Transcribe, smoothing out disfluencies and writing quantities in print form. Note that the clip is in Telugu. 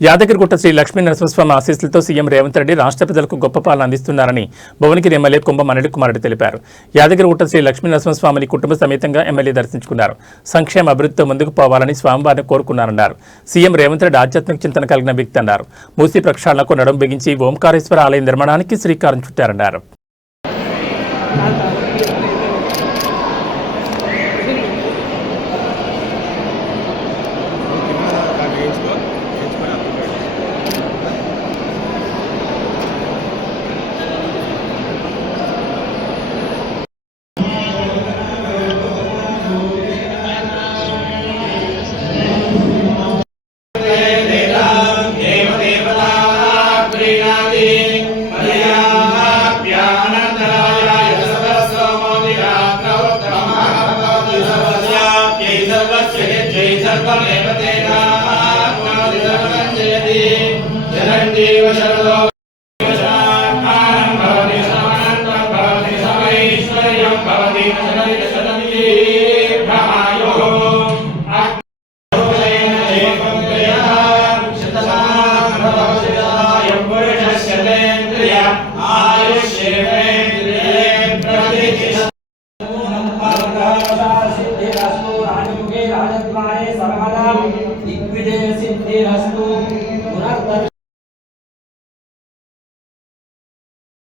యాదగిరిగుట్ట శ్రీ లక్ష్మీ నరసింహస్వామి ఆశీస్సులతో సీఎం రేవంత్ రెడ్డి రాష్ట్ర ప్రజలకు గొప్ప పాలన అందిస్తున్నారని భువనగిరి ఎమ్మెల్యే కుంభం అనిల్ కుమార్ రెడ్డి తెలిపారు. యాదగిరిగుట్ట శ్రీ లక్ష్మీ నరసింహస్వామిని కుటుంబ సమేతంగా ఎమ్మెల్యే దర్శించుకున్నారు. సంక్షేమ అభివృద్ధితో ముందుకు పోవాలని స్వామివారిని కోరుకున్నారన్నారు. సీఎం రేవంత్ రెడ్డి ఆధ్యాత్మిక చింతన కలిగిన వ్యక్తి అన్నారు. మూసీ ప్రక్షాళనకు నడుం బిగించి ఓంకారేశ్వర ఆలయ నిర్మాణానికి శ్రీకారం చుట్టారన్నారు.